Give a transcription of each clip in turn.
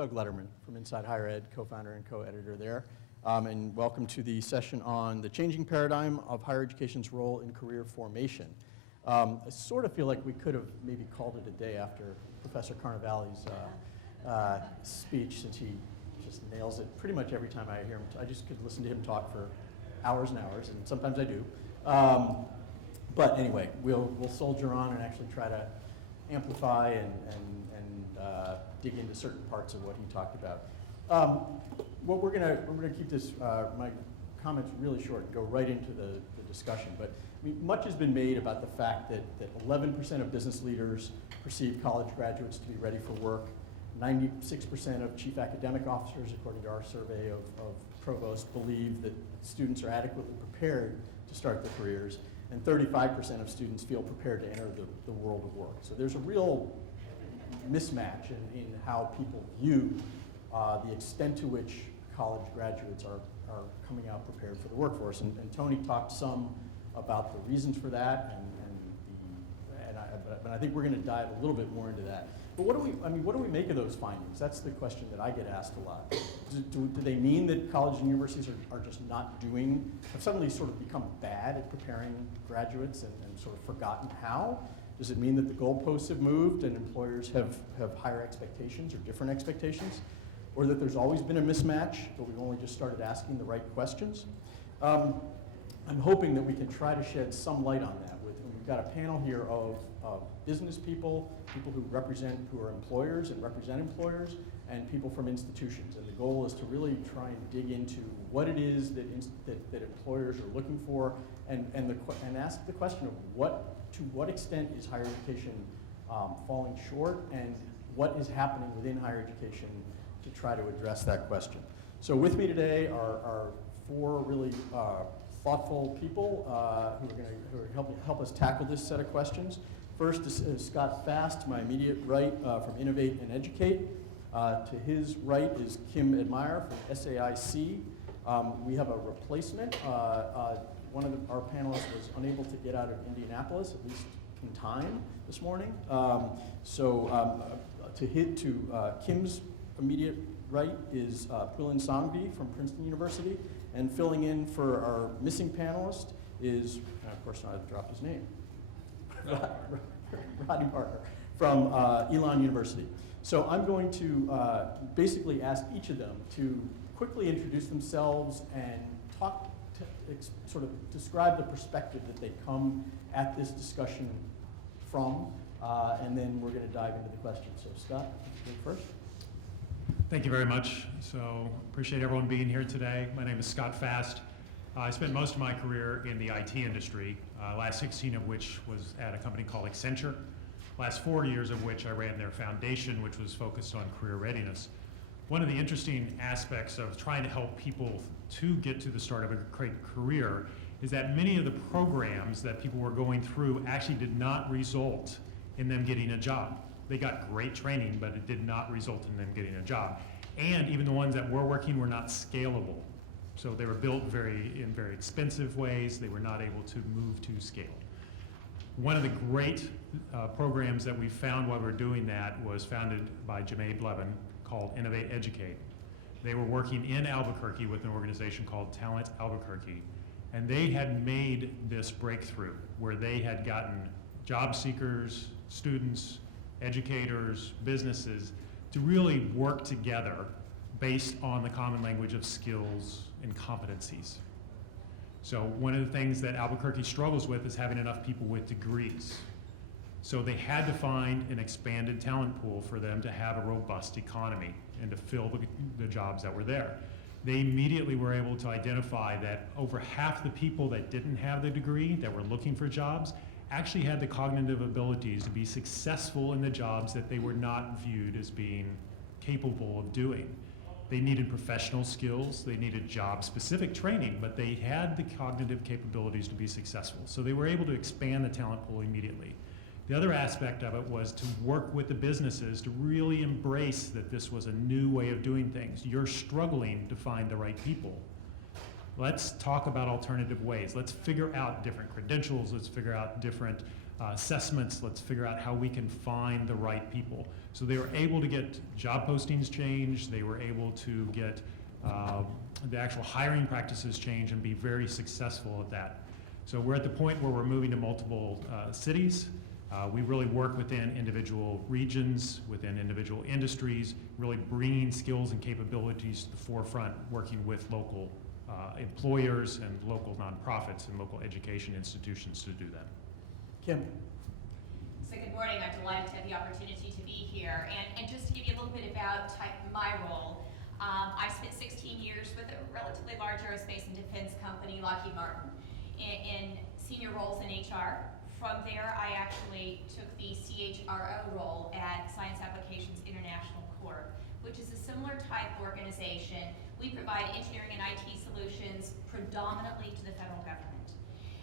Doug Letterman from Inside Higher Ed, co-founder and co-editor there. And welcome to the session on the changing paradigm of higher education's role in career formation. I sort of feel like we could have maybe called it a day after Professor Carnevale's speech, since he just nails it pretty much every time I hear him. I just could listen to him talk for hours and hours, and sometimes I do. But anyway, we'll soldier on and actually try to amplify and dig into certain parts of what he talked about. What we're gonna keep this my comments really short and go right into the discussion. But I mean, much has been made about the fact that 11% of business leaders perceive college graduates to be ready for work. 96% of chief academic officers, according to our survey of provosts, believe that students are adequately prepared to start their careers, and 35% of students feel prepared to enter the world of work. So there's a real mismatch in how people view the extent to which college graduates are coming out prepared for the workforce. And Tony talked some about the reasons for that, but I think we're going to dive a little bit more into that. But what do we make of those findings? That's the question that I get asked a lot. Do they mean that colleges and universities are just not have suddenly sort of become bad at preparing graduates and sort of forgotten how? Does it mean that the goalposts have moved and employers have higher expectations or different expectations? Or that there's always been a mismatch, but we've only just started asking the right questions? I'm hoping that we can try to shed some light on that. We've got a panel here of business people who are employers and represent employers, and people from institutions. And the goal is to really try and dig into what it is that employers are looking for, and ask the question of to what extent is higher education falling short, and what is happening within higher education to try to address that question. So with me today are four really thoughtful people who are help us tackle this set of questions. First is Scott Fast, to my immediate right, from Innovate and Educate. To his right is Kim Admire from SAIC. We have a replacement. One of our panelists was unable to get out of Indianapolis, at least in time this morning. To Kim's immediate right is Pulin Sangvi from Princeton University. And filling in for our missing panelist is, of course, I dropped his name, Rodney Parker from Elon University. So I'm going to basically ask each of them to quickly introduce themselves and sort of describe the perspective that they come at this discussion from, and then we're going to dive into the questions. So Scott, you go first. Thank you very much. So appreciate everyone being here today. My name is Scott Fast. I spent most of my career in the IT industry, last 16 of which was at a company called Accenture, last 4 years of which I ran their foundation, which was focused on career readiness. One of the interesting aspects of trying to help people to get to the start of a great career is that many of the programs that people were going through actually did not result in them getting a job. They got great training, but it did not result in them getting a job. And even the ones that were working were not scalable. So they were built in very expensive ways. They were not able to move to scale. One of the great programs that we found while we were doing that was founded by Jemaie Blevin, called Innovate Educate. They were working in Albuquerque with an organization called Talent Albuquerque. And they had made this breakthrough where they had gotten job seekers, students, educators, businesses to really work together based on the common language of skills and competencies. So one of the things that Albuquerque struggles with is having enough people with degrees. So they had to find an expanded talent pool for them to have a robust economy and to fill the jobs that were there. They immediately were able to identify that over half the people that didn't have the degree that were looking for jobs actually had the cognitive abilities to be successful in the jobs that they were not viewed as being capable of doing. They needed professional skills, they needed job-specific training, but they had the cognitive capabilities to be successful. So they were able to expand the talent pool immediately. The other aspect of it was to work with the businesses to really embrace that this was a new way of doing things. You're struggling to find the right people. Let's talk about alternative ways. Let's figure out different credentials. Let's figure out different assessments. Let's figure out how we can find the right people. So they were able to get job postings changed. They were able to get the actual hiring practices changed and be very successful at that. So we're at the point where we're moving to multiple cities. We really work within individual regions, within individual industries, really bringing skills and capabilities to the forefront, working with local employers and local nonprofits and local education institutions to do that. Kim. So good morning. I'm delighted to have the opportunity to be here. And just to give you a little bit about my role, I spent 16 years with a relatively large aerospace and defense company, Lockheed Martin, in senior roles in HR. From there, I actually took the CHRO role at Science Applications International Corp., which is a similar type organization. We provide engineering and IT solutions predominantly to the federal government.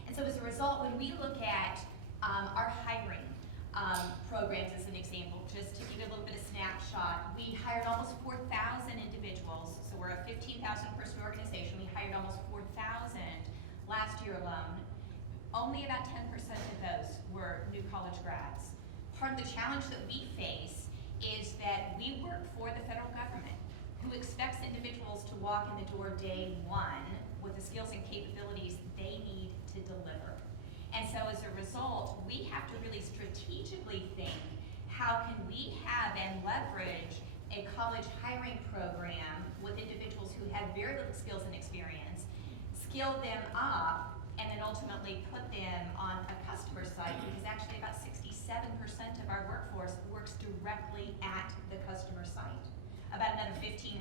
And so as a result, when we look at our hiring programs as an example, just to give you a little bit of snapshot, we hired almost 4,000 individuals. So we're a 15,000 person organization. We hired almost 4,000 last year alone. Only about 10% of those were new college grads. Part of the challenge that we face is that we work for the federal government, who expects individuals to walk in the door day one with the skills and capabilities they need to deliver. And so as a result, we have to really strategically think, how can we have and leverage a college hiring program with individuals who have very little skills and experience, skill them up, and then ultimately put them on a customer site, because actually about 67% of our workforce works directly at the customer site. About another 1,500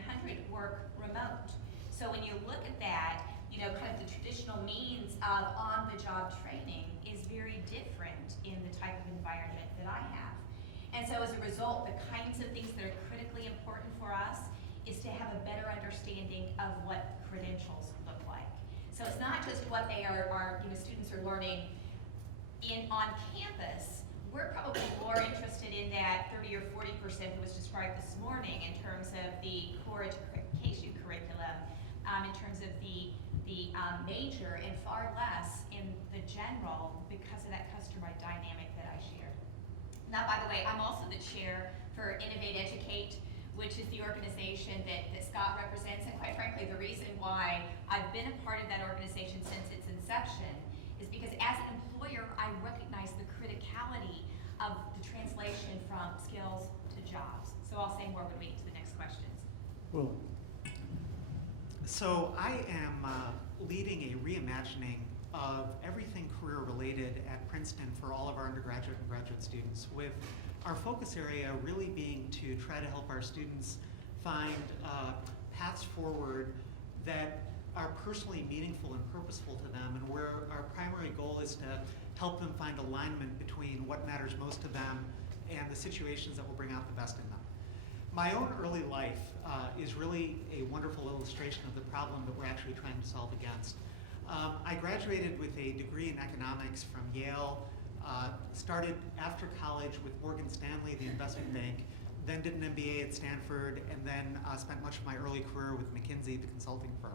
work remote. So when you look at that, kind of the traditional means of on-the-job training is very different in the type of environment that I have. And so as a result, the kinds of things that are critically important for us is to have a better understanding of what credentials look like. So it's not just what they are students are learning on campus. We're probably more interested in that 30 or 40% that was described this morning in terms of the core education curriculum, in terms of the major, and far less in the general because of that customer dynamic that I shared. Now, by the way, I'm also the chair for Innovate Educate, which is the organization that Scott represents, and quite frankly, the reason why I've been a part of that organization since its inception is because as an employer, I recognize the criticality of the translation from skills to jobs. So I'll say more when we get to the next questions. Will. So I am leading a reimagining of everything career related at Princeton for all of our undergraduate and graduate students, with our focus area really being to try to help our students find paths forward that are personally meaningful and purposeful to them, and where our primary goal is to help them find alignment between what matters most to them and the situations that will bring out the best in them. My own early life is really a wonderful illustration of the problem that we're actually trying to solve against. I graduated with a degree in economics from Yale, started after college with Morgan Stanley, the investment bank, then did an MBA at Stanford, and then spent much of my early career with McKinsey, the consulting firm.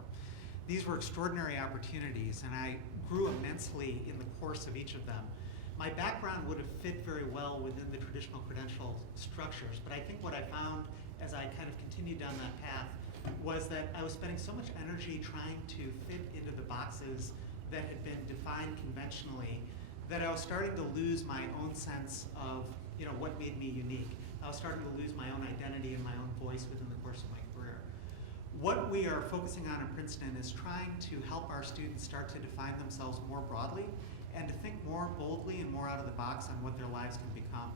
These were extraordinary opportunities, and I grew immensely in the course of each of them. My background would have fit very well within the traditional credential structures, but I think what I found as I kind of continued down that path was that I was spending so much energy trying to fit into the boxes that had been defined conventionally that I was starting to lose my own sense of what made me unique. I was starting to lose my own identity and my own voice within the course of my career. What we are focusing on in Princeton is trying to help our students start to define themselves more broadly and to think more boldly and more out of the box on what their lives can become.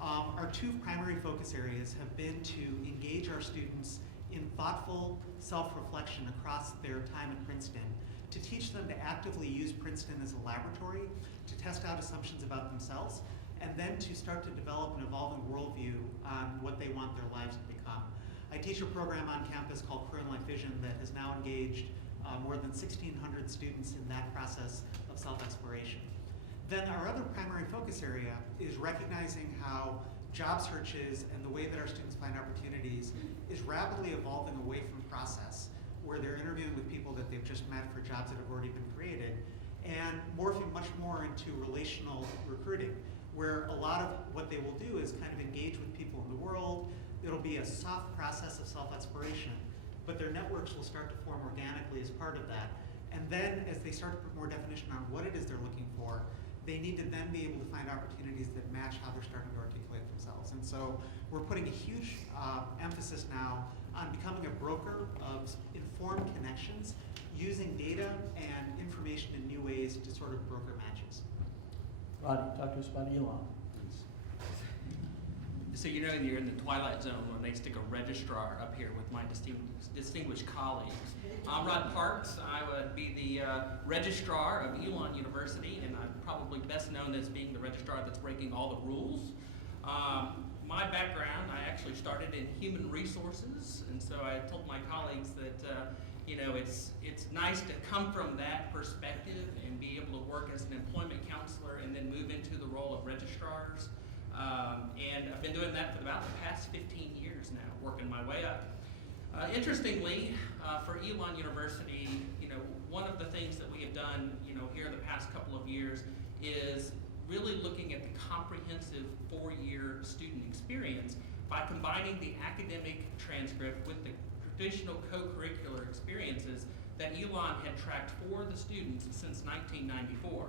Our two primary focus areas have been to engage our students in thoughtful self-reflection across their time at Princeton, to teach them to actively use Princeton as a laboratory, to test out assumptions about themselves, and then to start to develop an evolving worldview on what they want their lives to become. I teach a program on campus called Career and Life Vision that has now engaged more than 1,600 students in that process of self-exploration. Then our other primary focus area is recognizing how job searches and the way that our students find opportunities is rapidly evolving away from process, where they're interviewing with people that they've just met for jobs that have already been created, and morphing much more into relational recruiting, where a lot of what they will do is kind of engage with people in the world. It'll be a soft process of self-exploration, but their networks will start to form organically as part of that. And then as they start to put more definition on what it is they're looking for, they need to then be able to find opportunities that match how they're starting to articulate themselves. And so we're putting a huge emphasis now on becoming a broker of informed connections, using data and information in new ways to sort of broker matches. Rodney, talk to us about Elon, please. So you know you're in the twilight zone when they stick a registrar up here with my distinguished colleagues. I'm Rod Parks. I would be the registrar of Elon University, and I'm probably best known as being the registrar that's breaking all the rules. My background, I actually started in human resources, and so I told my colleagues that you know, it's nice to come from that perspective and be able to work as an employment counselor and then move into the role of registrars. And I've been doing that for about the past 15 years now, working my way up. Interestingly, for Elon University, you know, one of the things that we have done, you know, here the past couple of years is really looking at the comprehensive 4-year student experience by combining the academic transcript with the traditional co-curricular experiences that Elon had tracked for the students since 1994.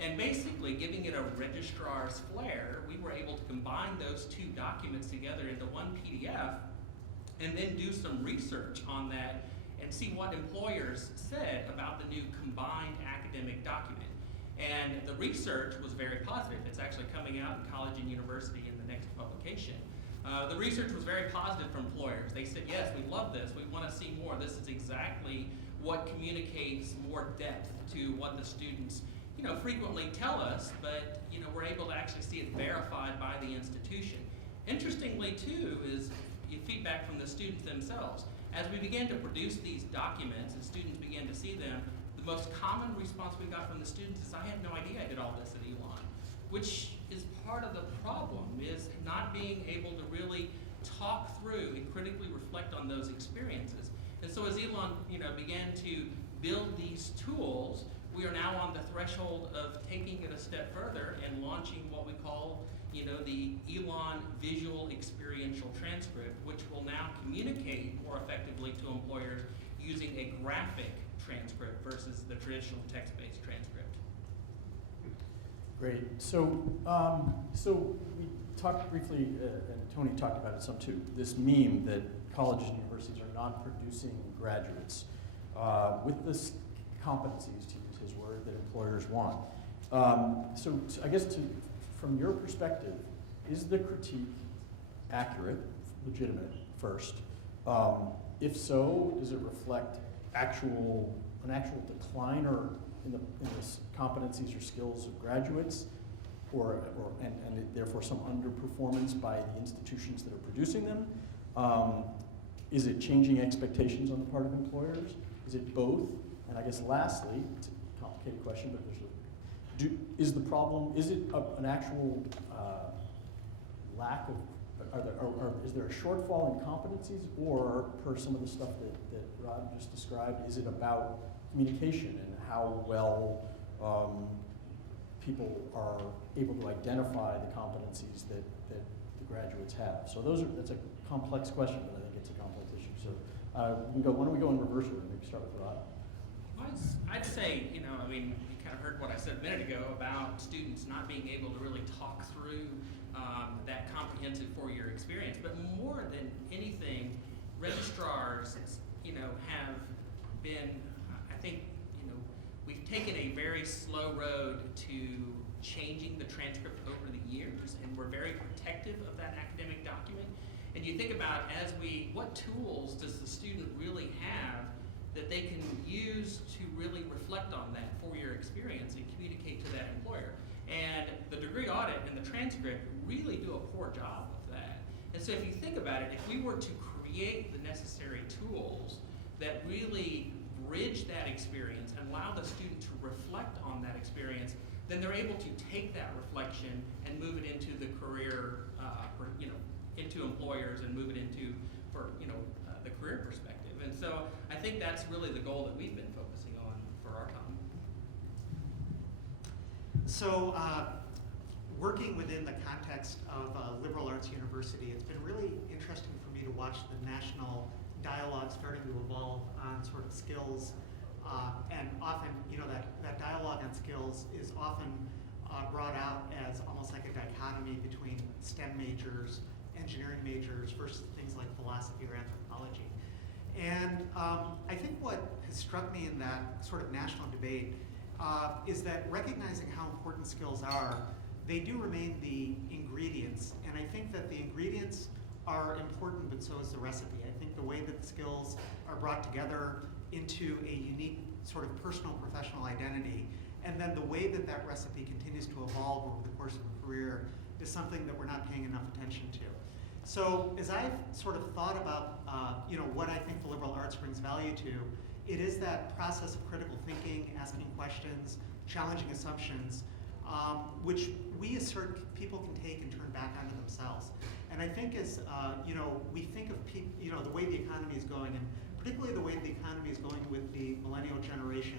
And basically giving it a registrar's flair, we were able to combine those two documents together into one PDF and then do some research on that and see what employers said about the new combined academic document. And the research was very positive. It's actually coming out in College and University in the next publication. The research was very positive for employers. They said, yes, we love this. We want to see more. This is exactly what communicates more depth to what the students, you know, frequently tell us, but, you know, we're able to actually see it verified by the institution. Interestingly, too, is feedback from the students themselves. As we began to produce these documents and students began to see them, the most common response we got from the students is, I had no idea I did all this at Elon, which is part of the problem, is not being able to really talk through and critically reflect on those experiences. And so as Elon, you know, began to build these tools, we are now on the threshold of taking it a step further and launching what we call, you know, the Elon Visual Experiential Transcript, which will now communicate more effectively to employers using a graphic transcript versus the traditional text-based transcript. Great. So, so we talked briefly, and Tony talked about it some too, this meme that colleges and universities are not producing graduates with the competencies, to use his word, that employers want. So I guess from your perspective, is the critique accurate, legitimate first? If so, does it reflect an actual decline or in the competencies or skills of graduates, and therefore some underperformance by the institutions that are producing them? Is it changing expectations on the part of employers? Is it both? And I guess lastly, it's a complicated question, but is the problem, is it an actual lack of, is there a shortfall in competencies, or per some of the stuff that Rod just described, is it about communication and how well people are able to identify the competencies that the graduates have? So that's a complex question, but I think it's a complex issue. So why don't we go in reverse order? Maybe start with Rod. I'd say, you know, I mean, you kind of heard what I said a minute ago about students not being able to really talk through that comprehensive 4-year experience. But more than anything, registrars, you know, have been, I think, you know, we've taken a very slow road to changing the transcript over the years, and we're very protective of that academic document. And you think about what tools does the student really have that they can use to really reflect on that 4-year experience and communicate to that employer. And the degree audit and the transcript really do a poor job of that. And so if you think about it, if we were to create the necessary tools that really bridge that experience and allow the student to reflect on that experience, then they're able to take that reflection and move it into the career, you know, into employers and move it into, the career perspective. And so I think that's really the goal that we've been focusing on for our time. So, working within the context of a liberal arts university, it's been really interesting for me to watch the national dialogue starting to evolve on sort of skills. And often, that dialogue on skills is often brought out as almost like a dichotomy between STEM majors, engineering majors, versus things like philosophy or anthropology. And I think what has struck me in that sort of national debate is that recognizing how important skills are, they do remain the ingredients. And I think that the ingredients are important, but so is the recipe. I think the way that the skills are brought together into a unique sort of personal professional identity, and then the way that that recipe continues to evolve over the course of a career is something that we're not paying enough attention to. So as I've sort of thought about what I think the liberal arts brings value to, it is that process of critical thinking, asking questions, challenging assumptions, which we assert people can take and turn back onto themselves. And I think as we think of the way the economy is going, and particularly the way the economy is going with the millennial generation,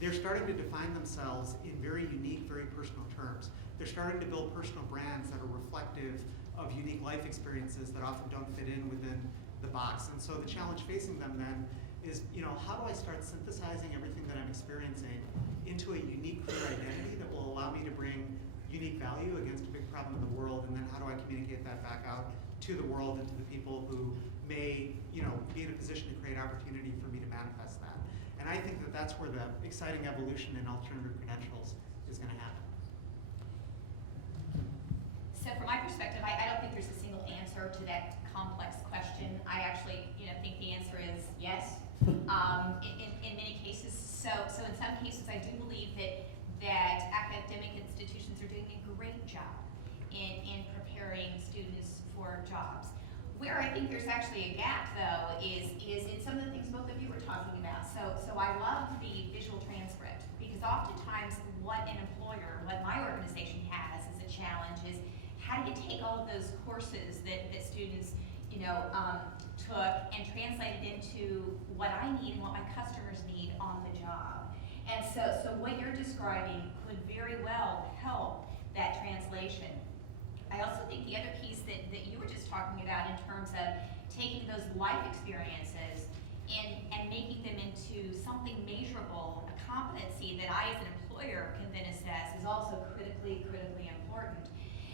they're starting to define themselves in very unique, very personal terms. They're starting to build personal brands that are reflective of unique life experiences that often don't fit in within the box. And so the challenge facing them then is, how do I start synthesizing everything that I'm experiencing into a unique career identity that will allow me to bring unique value against a big problem in the world, and then how do I communicate that back out to the world and to the people who may, be in a position to create opportunity for me to manifest that. And I think that that's where the exciting evolution in alternative credentials is going to happen. So from my perspective, I don't think there's a single answer to that complex question. I actually, think the answer is yes. In many cases, so in some cases, I do believe that academic institutions are doing a great job in preparing students for jobs. Where I think there's actually a gap, though, is in some of the things both of you were talking about. So I love the visual transcript, because oftentimes what an employer, what my organization has as a challenge is, how do you take all of those courses that students, took and translate it into what I need and what my customers need on the job? And so what you're describing could very well help that translation. I also think the other piece that you were just talking about in terms of taking those life experiences and making them into something measurable, a competency that I as an employer can then assess, is also critically important.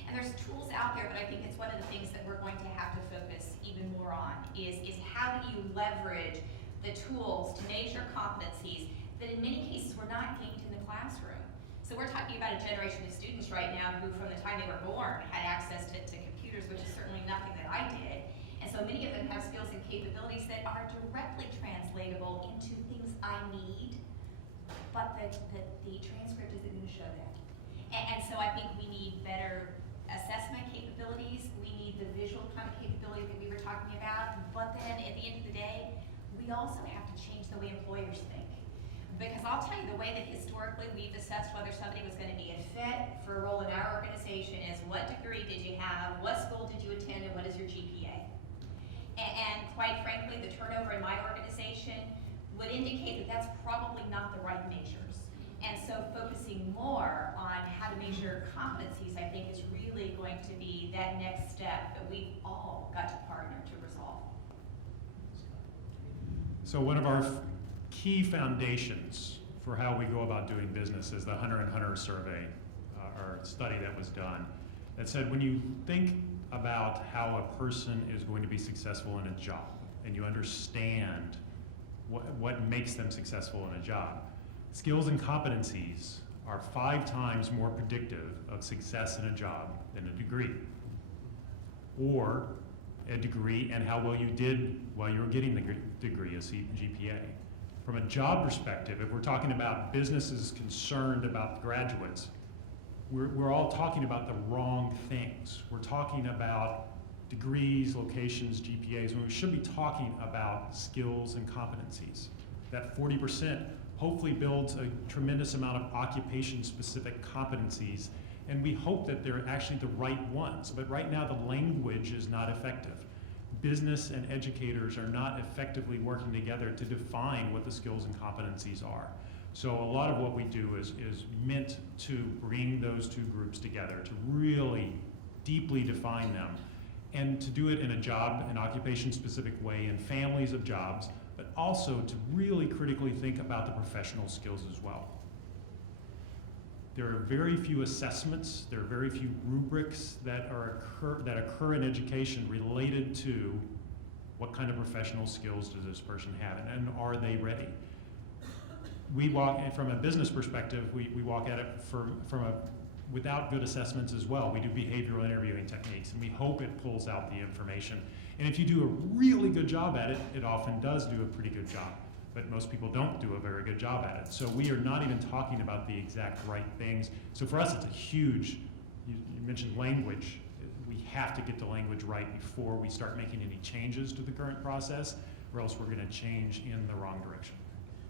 And there's tools out there, but I think it's one of the things that we're going to have to focus even more on is how do you leverage the tools to measure competencies that in many cases were not gained in the classroom. So we're talking about a generation of students right now who from the time they were born had access to computers, which is certainly nothing that I did. And so many of them have skills and capabilities that are directly translatable into things I need, but the transcript isn't going to show that. And so I think we need better assessment capabilities. We need the visual kind of capability that we were talking about. But then at the end of the day, we also have to change the way employers think. Because I'll tell you, the way that historically we've assessed whether somebody was going to be a fit for a role in our organization is what degree did you have, what school did you attend, and what is your GPA? And quite frankly, the turnover in my organization would indicate that that's probably not the right measures. And so focusing more on how to measure competencies, I think, is really going to be that next step that we've all got to partner to resolve. So one of our key foundations for how we go about doing business is the Hunter and Hunter survey, or study that was done, that said when you think about how a person is going to be successful in a job, and you understand what makes them successful in a job, skills and competencies are 5 times more predictive of success in a job than a degree, or a degree and how well you did while you were getting the degree, a GPA. From a job perspective, if we're talking about businesses concerned about graduates, we're all talking about the wrong things. We're talking about degrees, locations, GPAs, when we should be talking about skills and competencies. That 40% hopefully builds a tremendous amount of occupation-specific competencies, and we hope that they're actually the right ones. But right now, the language is not effective. Business and educators are not effectively working together to define what the skills and competencies are. So a lot of what we do is meant to bring those two groups together, to really deeply define them, and to do it in a job and occupation-specific way in families of jobs, but also to really critically think about the professional skills as well. There are very few assessments, there are very few rubrics that occur in education related to what kind of professional skills does this person have, and are they ready? We walk, from a business perspective, we walk at it without good assessments as well. We do behavioral interviewing techniques, and we hope it pulls out the information. And if you do a really good job at it, it often does do a pretty good job. But most people don't do a very good job at it. So we are not even talking about the exact right things. So for us, it's a huge, you mentioned language. We have to get the language right before we start making any changes to the current process, or else we're gonna change in the wrong direction.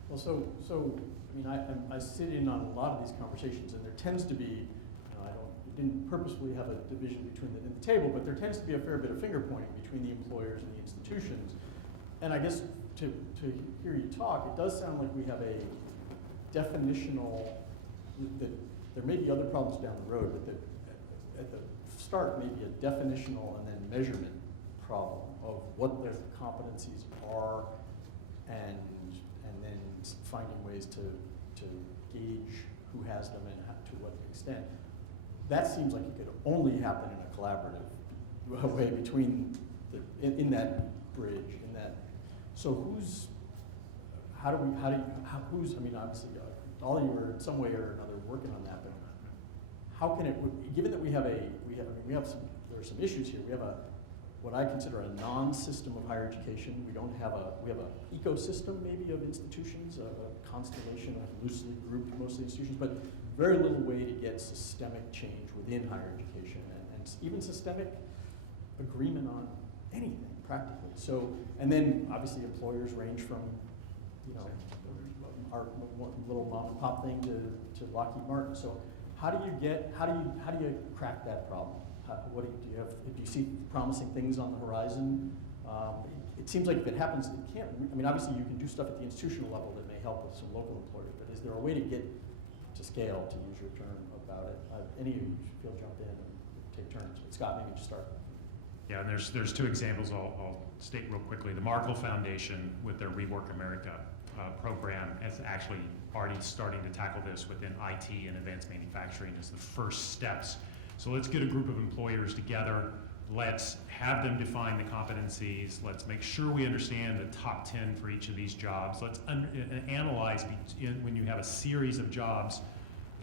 Well, so I mean, I sit in on a lot of these conversations, and there tends to be, you know, didn't purposefully have a division between the table, but there tends to be a fair bit of finger pointing between the employers and the institutions. And I guess to hear you talk, it does sound like we have a definitional, that there may be other problems down the road, but that at the start may be a definitional and then measurement problem of what their competencies are, and then finding ways to gauge who has them and to what extent. That seems like it could only happen in a collaborative way between in that bridge, in that. So who's, I mean, obviously, all of you are in some way or another working on that, but how can it, given that there are some issues here. We have what I consider a non-system of higher education. We have an ecosystem maybe of institutions, a constellation of loosely grouped mostly institutions, but very little way to get systemic change within higher education and even systemic agreement on anything practically. So, and then obviously employers range from, you know, our little mom and pop thing to Lockheed Martin. So how do you crack that problem? Do you see promising things on the horizon? It seems like if it happens, it can't. I mean, obviously you can do stuff at the institutional level that may help with some local employers, but is there a way to get to scale, to use your term, about it? Any of you feel jump in and take turns. But Scott, maybe just start. Yeah, and there's two examples I'll state real quickly. The Markle Foundation with their Rework America program is actually already starting to tackle this within IT and advanced manufacturing as the first steps. So let's get a group of employers together. Let's have them define the competencies. Let's make sure we understand the top 10 for each of these jobs. Let's analyze when you have a series of jobs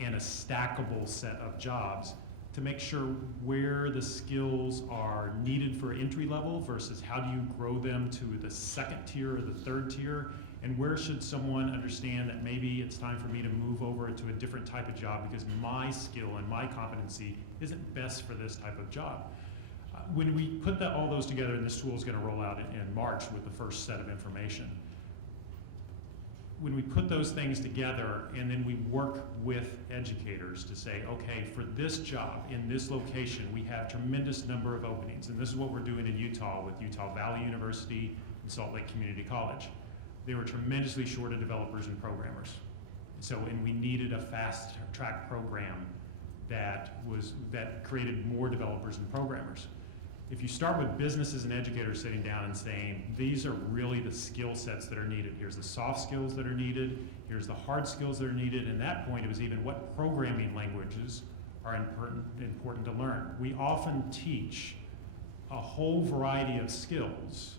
and a stackable set of jobs to make sure where the skills are needed for entry level versus how do you grow them to the second tier or the third tier, and where should someone understand that maybe it's time for me to move over to a different type of job because my skill and my competency isn't best for this type of job. When we put all those together, and this tool is going to roll out in March with the first set of information, when we put those things together and then we work with educators to say, okay, for this job in this location, we have tremendous number of openings. And this is what we're doing in Utah with Utah Valley University and Salt Lake Community College. They were tremendously short of developers and programmers. So, and we needed a fast track program that created more developers and programmers. If you start with businesses and educators sitting down and saying, these are really the skill sets that are needed. Here's the soft skills that are needed. Here's the hard skills that are needed. And at that point, it was even what programming languages are important to learn. We often teach a whole variety of skills,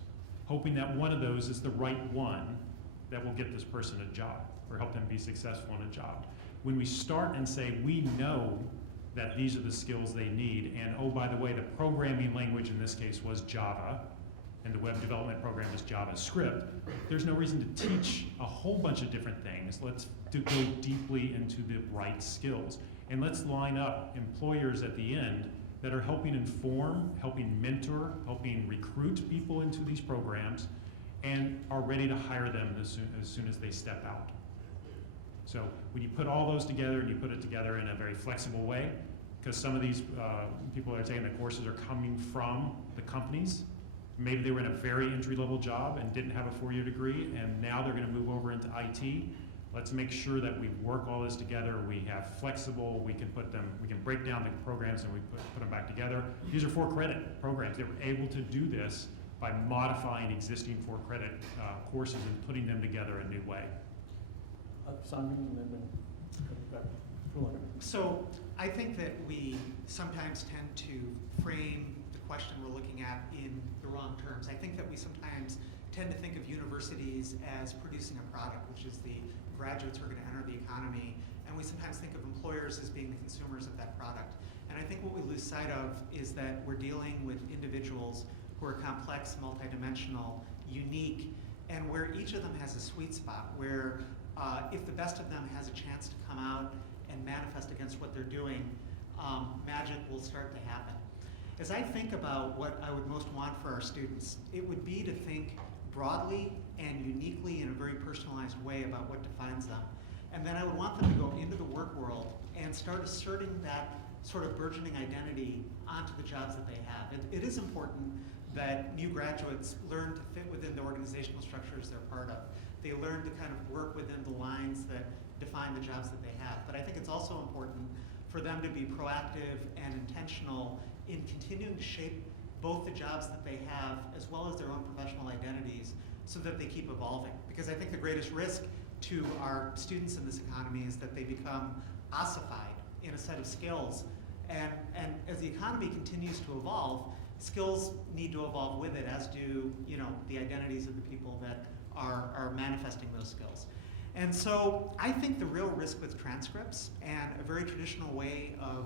hoping that one of those is the right one that will get this person a job or help them be successful in a job. When we start and say, we know that these are the skills they need, and oh, by the way, the programming language in this case was Java, and the web development program is JavaScript, there's no reason to teach a whole bunch of different things. Let's go deeply into the right skills. And let's line up employers at the end that are helping inform, helping mentor, helping recruit people into these programs, and are ready to hire them as soon as they step out. So when you put all those together and you put it together in a very flexible way, because some of these people that are taking the courses are coming from the companies. Maybe they were in a very entry-level job and didn't have a 4-year degree, and now they're going to move over into IT. Let's make sure that we work all this together. We have flexible, we can break down the programs and we put them back together. These are 4-credit programs. They were able to do this by modifying existing 4-credit courses and putting them together a new way. Simon, and then back to Julian. So I think that we sometimes tend to frame the question we're looking at in the wrong terms. I think that we sometimes tend to think of universities as producing a product, which is the graduates who are going to enter the economy, and we sometimes think of employers as being the consumers of that product. And I think what we lose sight of is that we're dealing with individuals who are complex, multidimensional, unique, and where each of them has a sweet spot, where if the best of them has a chance to come out and manifest against what they're doing, magic will start to happen. As I think about what I would most want for our students, it would be to think broadly and uniquely in a very personalized way about what defines them. And then I would want them to go into the work world and start asserting that sort of burgeoning identity onto the jobs that they have. It is important that new graduates learn to fit within the organizational structures they're part of. They learn to kind of work within the lines that define the jobs that they have. But I think it's also important for them to be proactive and intentional in continuing to shape both the jobs that they have as well as their own professional identities so that they keep evolving. Because I think the greatest risk to our students in this economy is that they become ossified in a set of skills. And as the economy continues to evolve, skills need to evolve with it, as do the identities of the people that are manifesting those skills. And so I think the real risk with transcripts and a very traditional way of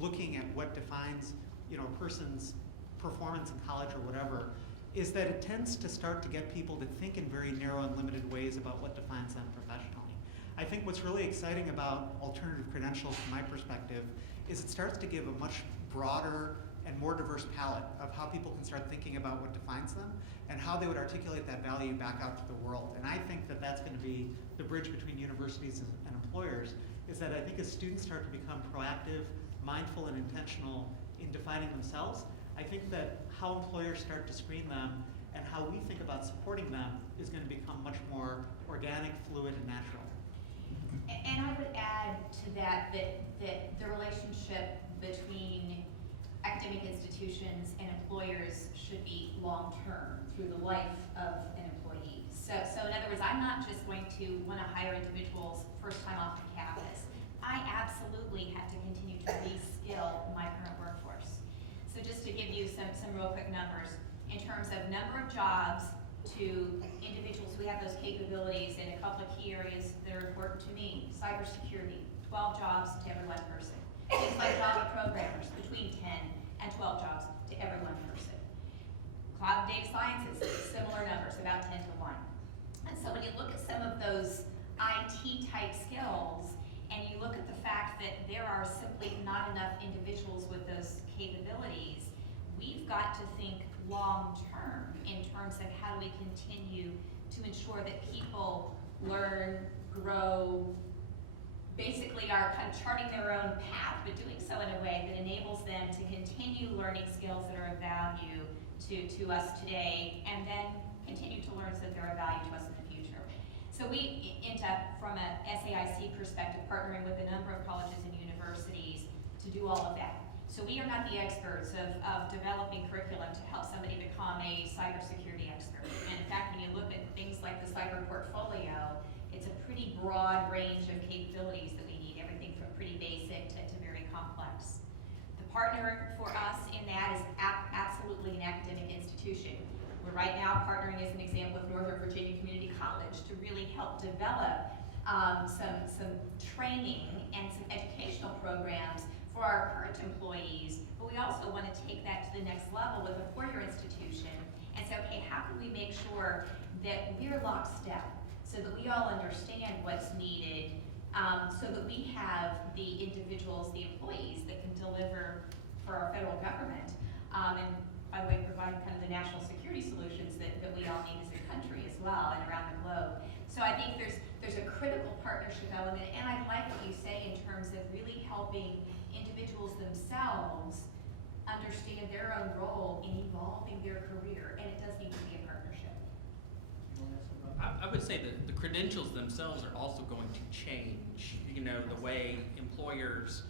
looking at what defines a person's performance in college or whatever is that it tends to start to get people to think in very narrow and limited ways about what defines them professionally. I think what's really exciting about alternative credentials from my perspective is it starts to give a much broader and more diverse palette of how people can start thinking about what defines them and how they would articulate that value back out to the world. And I think that that's going to be the bridge between universities and employers, is that I think as students start to become proactive, mindful, and intentional in defining themselves, I think that how employers start to screen them and how we think about supporting them is going to become much more organic, fluid, and natural. And I would add to that the relationship between academic institutions and employers should be long-term through the life of an employee. So in other words, I'm not just going to want to hire individuals first time off the campus. I absolutely have to continue to reskill my current workforce. So just to give you some real quick numbers, in terms of number of jobs to individuals who have those capabilities in a couple of key areas that are important to me, cybersecurity, 12 jobs to every one person. Things like Java programmers, between 10 and 12 jobs to every one person. Cloud data sciences, similar numbers, about 10 to 1. And so when you look at some of those IT type skills, and you look at the fact that there are simply not enough individuals with those capabilities, we've got to think long term in terms of how do we continue to ensure that people learn, grow, basically are kind of charting their own path, but doing so in a way that enables them to continue learning skills that are of value to us today, and then continue to learn so that they're of value to us in the future. So we end up, from a SAIC perspective, partnering with a number of colleges and universities to do all of that. So we are not the experts of developing curriculum to help somebody become a cybersecurity expert. And in fact, when you look at things like the cyber portfolio, it's a pretty broad range of capabilities that we need, everything from pretty basic to very complex. The partner for us in that is absolutely an academic institution. We're right now partnering, as an example, with Northern Virginia Community College to really help develop some training and some educational programs for our current employees, but we also want to take that to the next level with a four-year institution and say, okay, how can we make sure that we're lockstep so that we all understand what's needed, so that we have the individuals, the employees that can deliver for our federal government, and by the way, provide kind of the national security solutions that we all need as a country as well and around the globe. So I think there's a critical partnership element, and I like what you say in terms of really helping individuals themselves understand their own role in evolving their career, and it does need to be a partnership. I would would say that the credentials themselves are also going to change, you know, the way employers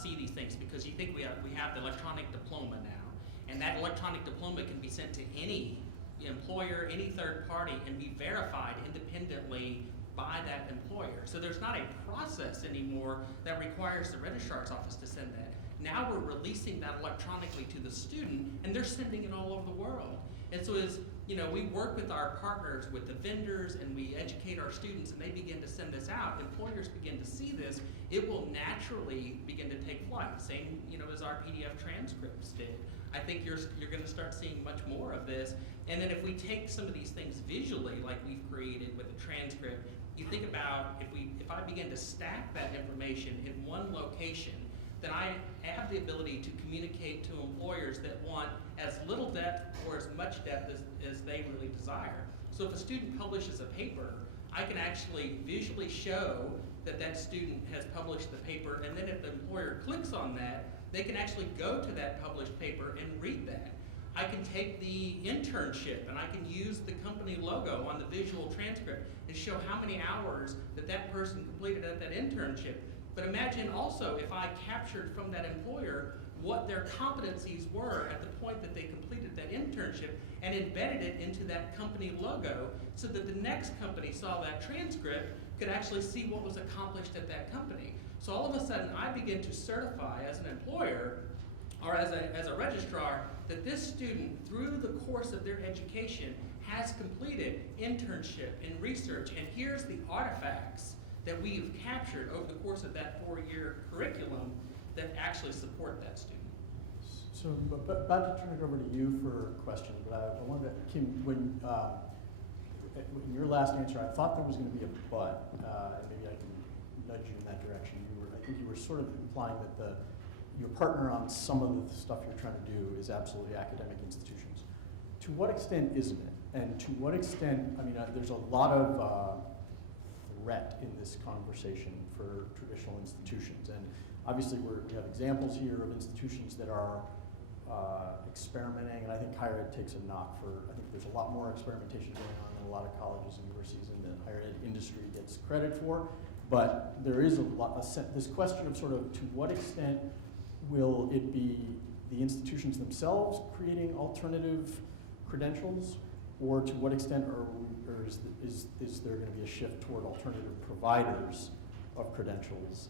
see these things, because you think we have the electronic diploma now, and that electronic diploma can be sent to any employer, any third party, and be verified independently by that employer. So there's not a process anymore that requires the registrar's office to send that. Now we're releasing that electronically to the student, and they're sending it all over the world. And so as you know, we work with our partners, with the vendors, and we educate our students, and they begin to send this out. Employers begin to see this. It will naturally begin to take flight. Same, you know, as our PDF transcripts did. I think you're going to start seeing much more of this. And then if we take some of these things visually, like we've created with the transcript, you think about if I begin to stack that information in one location, then I have the ability to communicate to employers that want as little depth or as much depth as they really desire. So if a student publishes a paper, I can actually visually show that that student has published the paper, and then if the employer clicks on that, they can actually go to that published paper and read that. I can take the internship and I can use the company logo on the visual transcript and show how many hours that that person completed at that internship. But imagine also if I captured from that employer what their competencies were at the point that they completed that internship and embedded it into that company logo, so that the next company saw that transcript, could actually see what was accomplished at that company. So all of a sudden I begin to certify as an employer or as a registrar that this student, through the course of their education, has completed internship and research, and here's the artifacts that we've captured over the course of that 4-year curriculum that actually support that student. So, about to turn it over to you for a question, but I wanted to, Kim, when in your last answer, I thought there was going to be a but, and maybe I can nudge you in that direction. I think you were sort of implying that your partner on some of the stuff you're trying to do is absolutely academic institutions. To what extent isn't it? And to what extent, I mean, there's a lot of threat in this conversation for traditional institutions. And obviously we have examples here of institutions that are experimenting, and I think higher ed takes a knock for, I think there's a lot more experimentation going on than a lot of colleges and universities in the higher ed industry gets credit for. But there is this question of sort of to what extent will it be the institutions themselves creating alternative credentials, or to what extent is there going to be a shift toward alternative providers of credentials?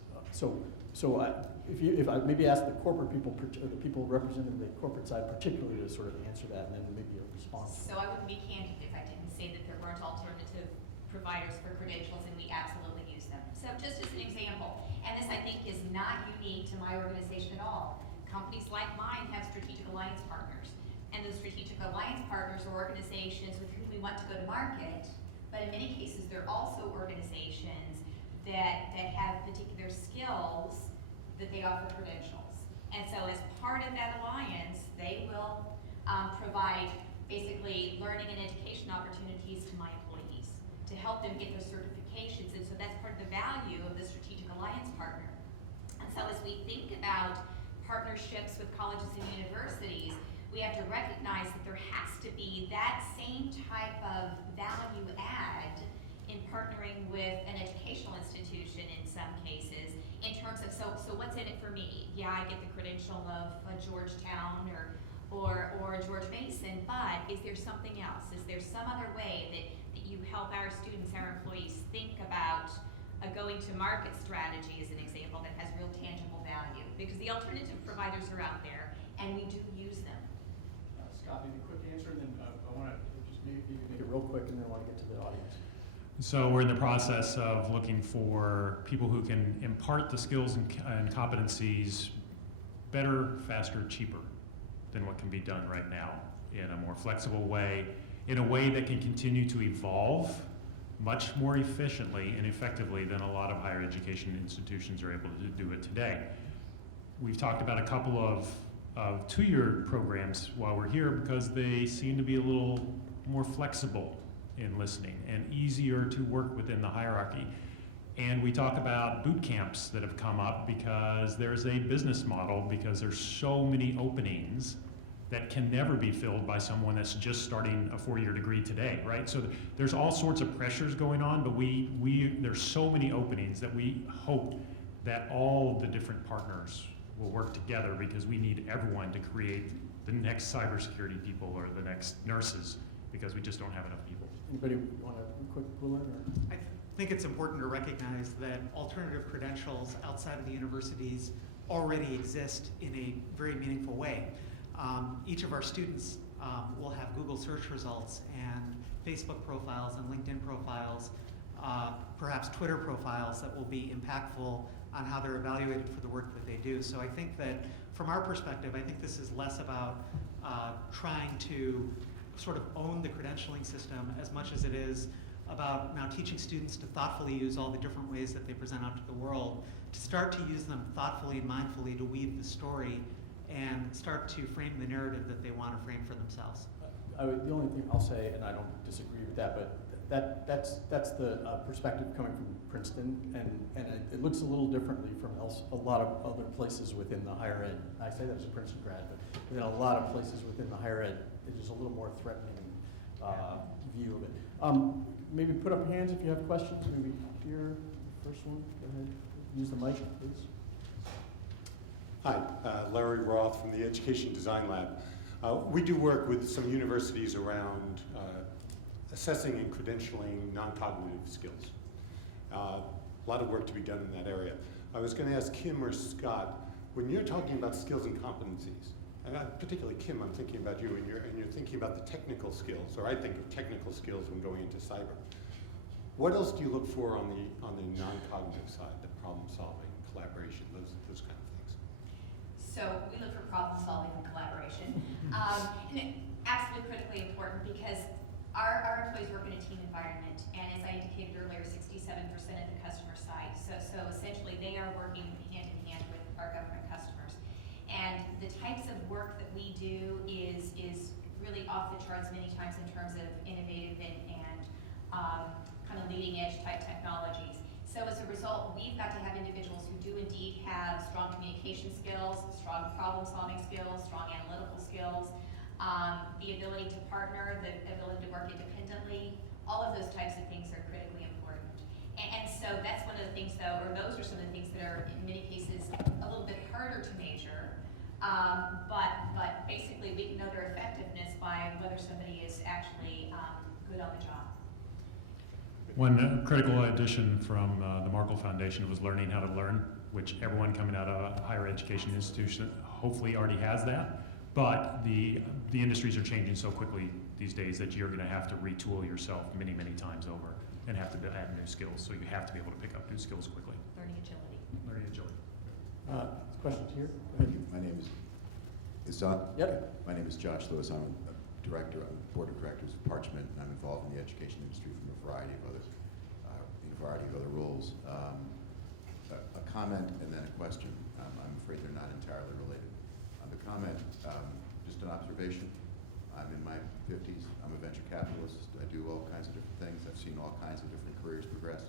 If I maybe ask the corporate people, or the people representing the corporate side particularly, to sort of answer that, and then maybe a response. So I wouldn't be candid if I didn't say that there weren't alternative providers for credentials, and we absolutely use them. So just as an example, and this I think is not unique to my organization at all, companies like mine have strategic alliance partners. And those strategic alliance partners are organizations with whom we want to go to market, but in many cases they're also organizations that have particular skills that they offer credentials. And so as part of that alliance, they will provide basically learning and education opportunities to my employees to help them get those certifications. And so that's part of the value of the strategic alliance partner. And so as we think about partnerships with colleges and universities, we have to recognize that there has to be that same type of value add in partnering with an educational institution in some cases, in terms of, so what's in it for me? Yeah, I get the credential of a Georgetown or George Mason, but is there something else? Is there some other way that you help our students, our employees think about a going to market strategy, as an example, that has real tangible value? Because the alternative providers are out there, and we do use them. Scott, maybe a quick answer, and then I want to just maybe make it real quick, and then I want to get to the audience. So we're in the process of looking for people who can impart the skills and competencies better, faster, cheaper than what can be done right now, in a more flexible way, in a way that can continue to evolve much more efficiently and effectively than a lot of higher education institutions are able to do it today. We've talked about a couple of 2-year programs while we're here because they seem to be a little more flexible in listening and easier to work within the hierarchy. And we talk about boot camps that have come up because there's a business model, because there's so many openings that can never be filled by someone that's just starting a 4-year degree today, right? So there's all sorts of pressures going on, but there's so many openings that we hope that all the different partners will work together, because we need everyone to create the next cybersecurity people or the next nurses, because we just don't have enough people. Anybody want a quick pull in? Or? I think it's important to recognize that alternative credentials outside of the universities already exist in a very meaningful way. Each of our students will have Google search results and Facebook profiles and LinkedIn profiles, perhaps Twitter profiles that will be impactful on how they're evaluated for the work that they do. So I think that from our perspective, I think this is less about trying to sort of own the credentialing system as much as it is about now teaching students to thoughtfully use all the different ways that they present out to the world, to start to use them thoughtfully and mindfully to weave the story and start to frame the narrative that they want to frame for themselves. The only thing I'll say, and I don't disagree with that, but that's the perspective coming from Princeton, and it looks a little differently from a lot of other places within the higher ed. I say that as a Princeton grad, but within a lot of places within the higher ed, there's a little more threatening view of it. Maybe put up your hands if you have questions. Maybe here, first one. Go ahead. Use the mic, please. Hi, Larry Roth from the Education Design Lab. We do work with some universities around assessing and credentialing non-cognitive skills. A lot of work to be done in that area. I was going to ask Kim or Scott, when you're talking about skills and competencies, and particularly Kim, I'm thinking about you, and you're thinking about the technical skills, or I think of technical skills when going into cyber. What else do you look for on the non-cognitive side, the problem solving, collaboration, those kind of things? So we look for problem solving and collaboration. And absolutely critically important, because our employees work in a team environment, and as I indicated earlier, 67% at the customer side. So essentially they are working hand in hand with our government customers. And the types of work that we do is really off the charts many times in terms of innovative and kind of leading edge type technologies. So as a result, we've got to have individuals who do indeed have strong communication skills, strong problem solving skills, strong analytical skills, the ability to partner, the ability to work independently. All of those types of things are critically important. And so that's one of the things, though, or those are some of the things that are in many cases a little bit harder to measure. But basically we can know their effectiveness by whether somebody is actually good on the job. One critical addition from the Markle Foundation was learning how to learn, which everyone coming out of a higher education institution hopefully already has that. But the industries are changing so quickly these days that you're going to have to retool yourself many, many times over and have to add new skills. So you have to be able to pick up new skills quickly. Learning agility. Learning agility. Questions here? Go ahead. My name is Don? Yep. My name is Josh Lewis. I'm a director on the board of directors of Parchment, and I'm involved in the education industry from a variety of other roles. A comment and then a question. I'm afraid they're not entirely related. On the comment, just an observation. I'm in my 50s. I'm a venture capitalist. I do all kinds of different things. I've seen all kinds of different careers progress.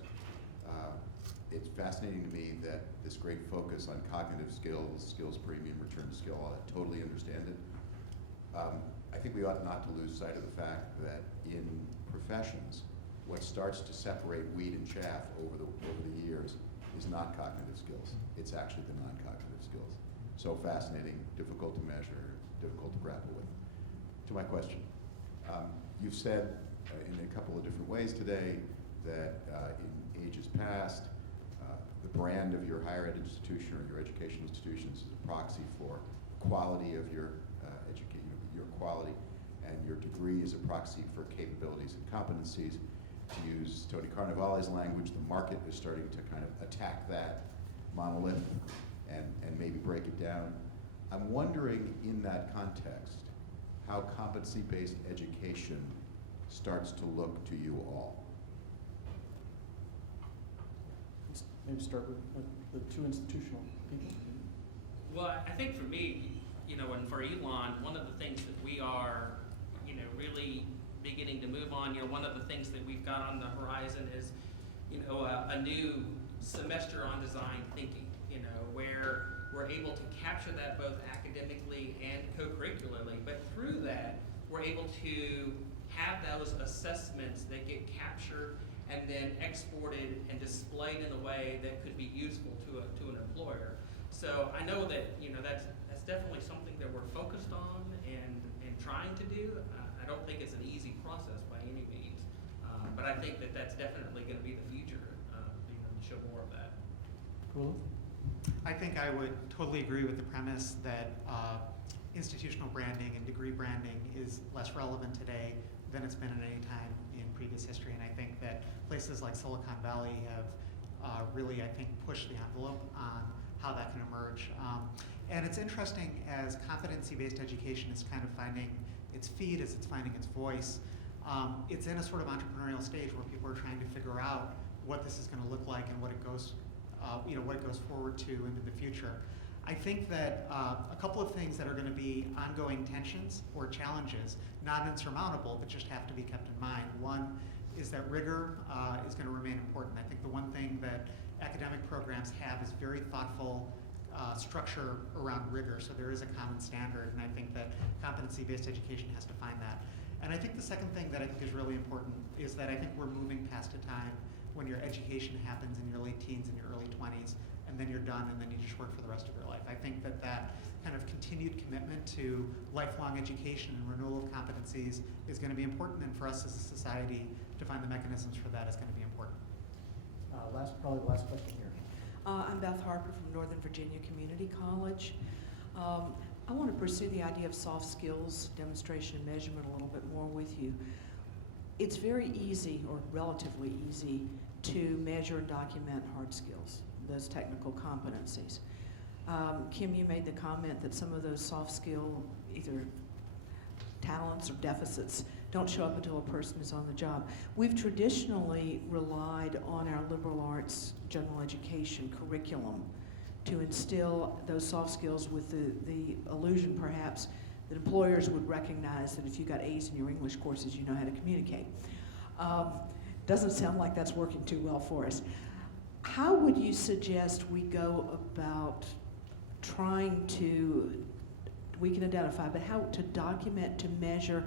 It's fascinating to me that this great focus on cognitive skills, skills premium, return to skill, I totally understand it. I think we ought not to lose sight of the fact that in professions, what starts to separate wheat and chaff over the years is not cognitive skills. It's actually the non-cognitive skills. So fascinating, difficult to measure, difficult to grapple with. To my question, you've said in a couple of different ways today that in ages past, the brand of your higher ed institution or your educational institutions is a proxy for quality of your your quality, and your degree is a proxy for capabilities and competencies. To use Tony Carnevale's language, the market is starting to kind of attack that monolith and maybe break it down. I'm wondering in that context how competency-based education starts to look to you all. Let's maybe start with the two institutional people. Well, I think for me, and for Elon, one of the things that we are, really beginning to move on, one of the things that we've got on the horizon is, a new semester on design thinking, where we're able to capture that both academically and co-curricularly, but through that, we're able to have those assessments that get captured and then exported and displayed in a way that could be useful to an employer. So I know that, you know, that's definitely something that we're focused on and trying to do. I don't think it's an easy process by any means, but I think that that's definitely going to be the future, you know, to show more of that. Cool. I think I would totally agree with the premise that institutional branding and degree branding is less relevant today than it's been at any time in previous history. And I think that places like Silicon Valley have really, I think, pushed the envelope on how that can emerge. And it's interesting as competency-based education is kind of finding its feet, as it's finding its voice. It's in a sort of entrepreneurial stage where people are trying to figure out what this is going to look like and what it goes, what it goes forward to into the future. I think that a couple of things that are going to be ongoing tensions or challenges, not insurmountable, but just have to be kept in mind. One is that rigor is going to remain important. I think the one thing that academic programs have is very thoughtful structure around rigor, so there is a common standard, and I think that competency-based education has to find that. And I think the second thing that I think is really important is that I think we're moving past a time when your education happens in your late teens and your early 20s, and then you're done, and then you just work for the rest of your life. I think that that kind of continued commitment to lifelong education and renewal of competencies is going to be important, and for us as a society to find the mechanisms for that is going to be important. Probably the last question here. I'm Beth Harper from Northern Virginia Community College. I want to pursue the idea of soft skills demonstration and measurement a little bit more with you. It's very easy, or relatively easy, to measure and document hard skills, those technical competencies. Kim, you made the comment that some of those soft skill, either talents or deficits, don't show up until a person is on the job. We've traditionally relied on our liberal arts general education curriculum to instill those soft skills with the illusion, perhaps, that employers would recognize that if you got A's in your English courses, you know how to communicate. Doesn't sound like that's working too well for us. How would you suggest we go about trying to, we can identify, but how to document, to measure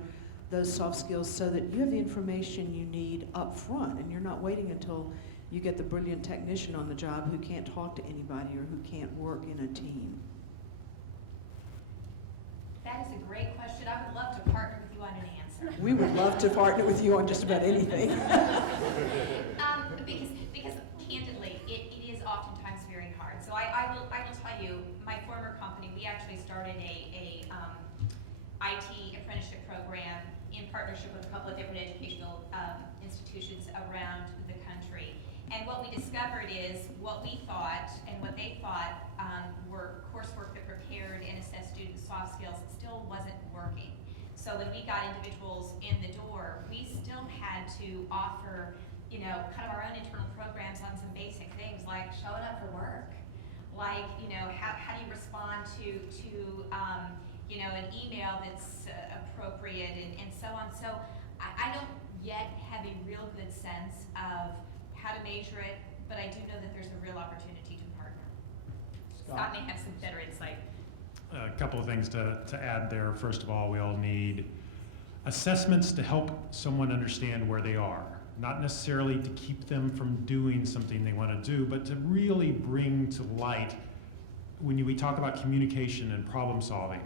those soft skills so that you have the information you need up front and you're not waiting until you get the brilliant technician on the job who can't talk to anybody or who can't work in a team? That is a great question. I would love to partner with you on an answer. We would love to partner with you on just about anything. Because candidly, it is oftentimes very hard. So I will tell you, my former company, we actually started a IT apprenticeship program in partnership with a couple of different educational institutions around the country. And what we discovered is what we thought and what they thought were coursework that prepared and assessed students' soft skills still wasn't working. So when we got individuals in the door, we still had to offer, you know, kind of our own internal programs on some basic things like showing up for work, like, you know, how do you respond to you know, an email that's appropriate and so on. So I don't yet have a real good sense of how to measure it, but I do know that there's a real opportunity to partner. Scott may have some better insight. A couple of things to add there. First of all, we all need assessments to help someone understand where they are. Not necessarily to keep them from doing something they want to do, but to really bring to light when we talk about communication and problem solving.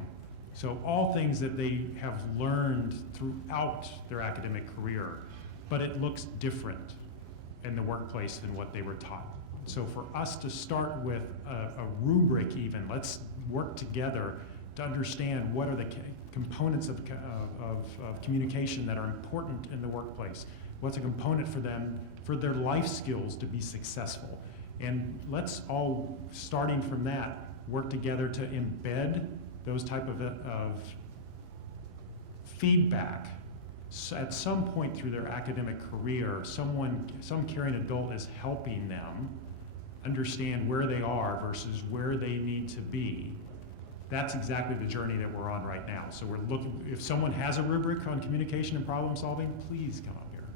So all things that they have learned throughout their academic career, but it looks different in the workplace than what they were taught. So for us to start with a rubric even, let's work together to understand what are the components of communication that are important in the workplace. What's a component for them, for their life skills to be successful. And let's all, starting from that, work together to embed those type of feedback. So at some point through their academic career, some caring adult is helping them understand where they are versus where they need to be. That's exactly the journey that we're on right now. So we're looking, if someone has a rubric on communication and problem solving, please come up here.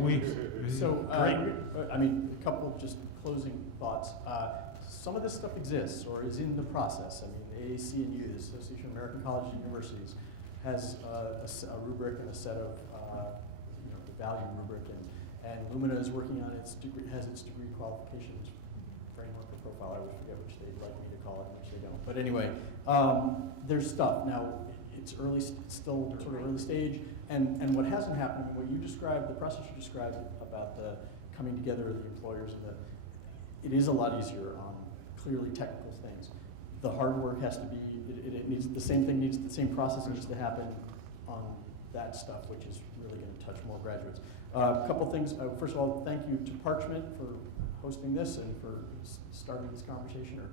Great. I mean, a couple of just closing thoughts. some of this stuff exists or is in the process. I mean, the AAC&U, the Association of American Colleges and Universities, has a rubric and a set of, the value rubric, and Lumina is working on its degree, has its degree qualifications framework or profile. I would forget which they'd like me to call it, which they don't. But anyway, there's stuff. Now, it's early, it's still sort of early stage, and what hasn't happened, what you described, the process you described about the coming together of the employers, and it is a lot easier on clearly technical things. The hard work has to be, it needs, the same process needs to happen on that stuff, which is really going to touch more graduates. A couple things. First of all, thank you to Parchment for hosting this and for starting this conversation, or